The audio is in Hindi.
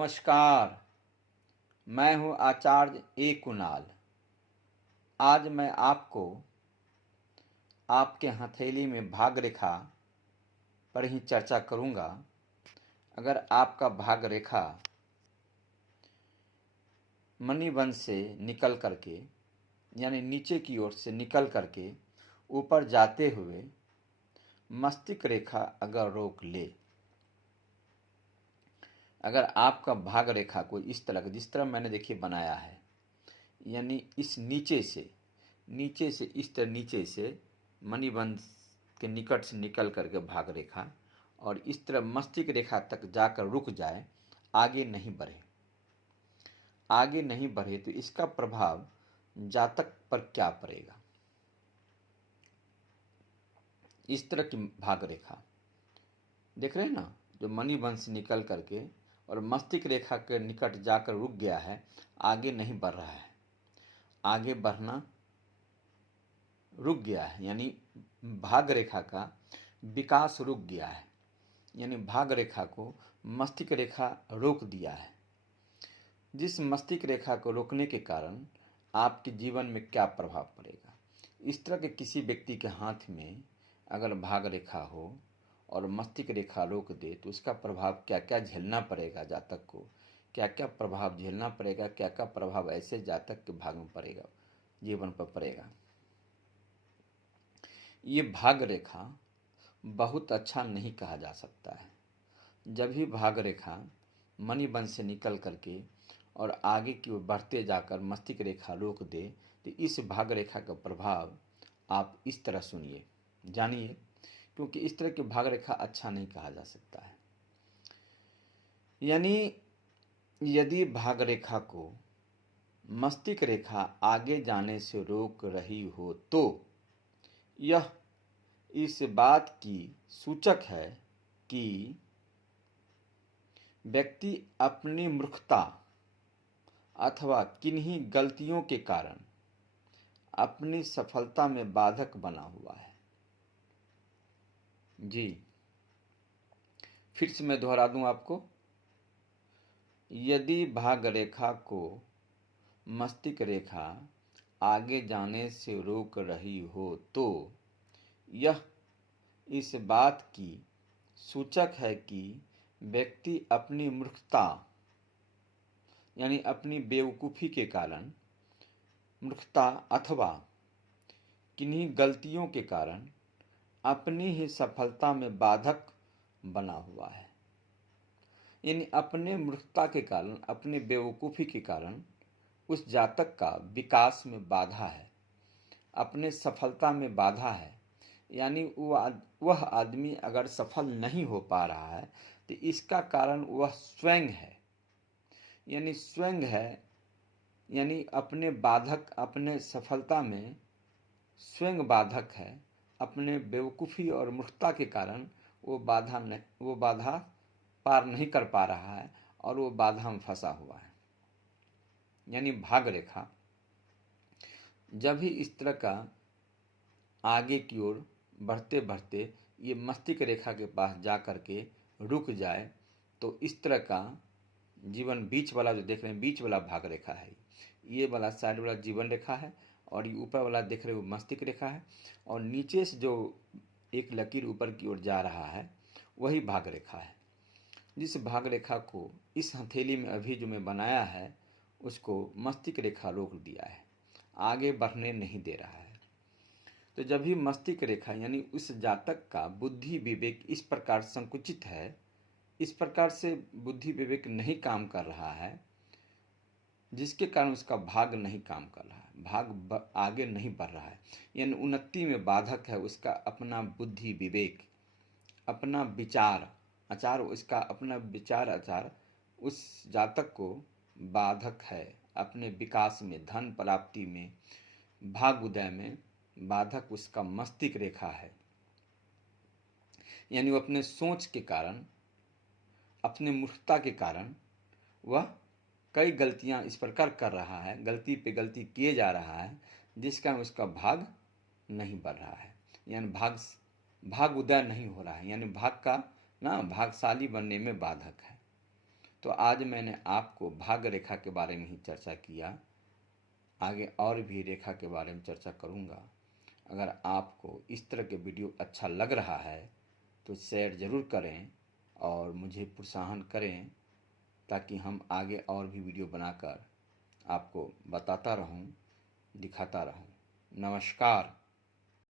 नमस्कार। मैं हूं आचार्य ए कुणाल। आज मैं आपको आपके हथेली में भाग रेखा पर ही चर्चा करूंगा। अगर आपका भाग रेखा मणिबंध से निकल करके यानी नीचे की ओर से निकल करके ऊपर जाते हुए मस्तिष्क रेखा अगर रोक ले, अगर आपका भाग रेखा कोई इस तरह जिस तरह मैंने देखिए बनाया है, यानी इस नीचे से इस तरह नीचे से मणिबंध के निकट से निकल करके भाग रेखा और इस तरह मस्तिष्क रेखा तक जाकर रुक जाए, आगे नहीं बढ़े तो इसका प्रभाव जातक पर क्या पड़ेगा। इस तरह की भाग रेखा देख रहे हैं ना, जो मणिबंध से निकल करके और मस्तिष्क रेखा के निकट जाकर रुक गया है, आगे नहीं बढ़ रहा है, आगे बढ़ना रुक गया है, यानी भाग रेखा का विकास रुक गया है, यानी भाग रेखा को मस्तिष्क रेखा रोक दिया है। जिस मस्तिष्क रेखा को रोकने के कारण आपके जीवन में क्या प्रभाव पड़ेगा। इस तरह के किसी व्यक्ति के हाथ में अगर भाग रेखा हो और मस्तिष्क रेखा रोक दे तो उसका प्रभाव क्या क्या झेलना पड़ेगा, जातक को क्या क्या प्रभाव झेलना पड़ेगा, क्या क्या प्रभाव ऐसे जातक के भाग में पड़ेगा, जीवन पर पड़ेगा। ये भाग रेखा बहुत अच्छा नहीं कहा जा सकता है। जब भी भाग रेखा मणिबंध से निकल करके और आगे की ओर बढ़ते जाकर मस्तिष्क रेखा रोक दे तो इस भाग रेखा का प्रभाव आप इस तरह सुनिए, जानिए, क्योंकि इस तरह की भाग रेखा अच्छा नहीं कहा जा सकता है। यानी यदि भाग रेखा को मस्तिष्क रेखा आगे जाने से रोक रही हो तो यह इस बात की सूचक है कि व्यक्ति अपनी मूर्खता अथवा किन्हीं गलतियों के कारण अपनी सफलता में बाधक बना हुआ है। जी, फिर से मैं दोहरा दूं आपको, यदि भाग रेखा को मस्तिष्क रेखा आगे जाने से रोक रही हो तो यह इस बात की सूचक है कि व्यक्ति अपनी मूर्खता यानी अपनी बेवकूफ़ी के कारण, मूर्खता अथवा किन्हीं गलतियों के कारण अपनी ही सफलता में बाधक बना हुआ है। यानी अपने मूर्खता के कारण, अपने बेवकूफ़ी के कारण उस जातक का विकास में बाधा है, अपने सफलता में बाधा है। यानी वह आदमी अगर सफल नहीं हो पा रहा है तो इसका कारण वह स्वयं है, यानी स्वयं है, यानी अपने बाधक, अपने सफलता में स्वयं बाधक है। अपने बेवकूफ़ी और मूर्खता के कारण वो बाधा पार नहीं कर पा रहा है और वो बाधा में फंसा हुआ है। यानी भाग रेखा जब भी इस तरह का आगे की ओर बढ़ते बढ़ते ये मस्तिष्क रेखा के पास जा कर के रुक जाए तो इस तरह का जीवन, बीच वाला जो देख रहे हैं, बीच वाला भाग रेखा है, ये वाला साइड वाला जीवन रेखा है और ये ऊपर वाला देख रहे हो मस्तिष्क रेखा है और नीचे से जो एक लकीर ऊपर की ओर जा रहा है वही भाग रेखा है। जिस भाग रेखा को इस हथेली में अभी जो मैं बनाया है उसको मस्तिष्क रेखा रोक दिया है, आगे बढ़ने नहीं दे रहा है। तो जब भी मस्तिष्क रेखा यानी उस जातक का बुद्धि विवेक इस प्रकार संकुचित है, इस प्रकार से बुद्धि विवेक नहीं काम कर रहा है, जिसके कारण उसका भाग नहीं काम कर रहा है, भाग आगे नहीं बढ़ रहा है, यानी उन्नति में बाधक है उसका अपना बुद्धि विवेक, अपना विचार आचार, उसका अपना विचार आचार उस जातक को बाधक है। अपने विकास में, धन प्राप्ति में, भाग उदय में बाधक उसका मस्तिष्क रेखा है। यानी वो अपने सोच के कारण, अपने मूर्खता के कारण वह कई गलतियां इस प्रकार कर रहा है, गलती पे गलती किए जा रहा है, जिस कारण उसका भाग नहीं बढ़ रहा है, यानी भाग उदय नहीं हो रहा है, यानी भाग का ना भागशाली बनने में बाधक है। तो आज मैंने आपको भाग्य रेखा के बारे में ही चर्चा किया। आगे और भी रेखा के बारे में चर्चा करूँगा। अगर आपको इस तरह के वीडियो अच्छा लग रहा है तो शेयर ज़रूर करें और मुझे प्रोत्साहन करें, ताकि हम आगे और भी वीडियो बनाकर आपको बताता रहूं, दिखाता रहूं। नमस्कार।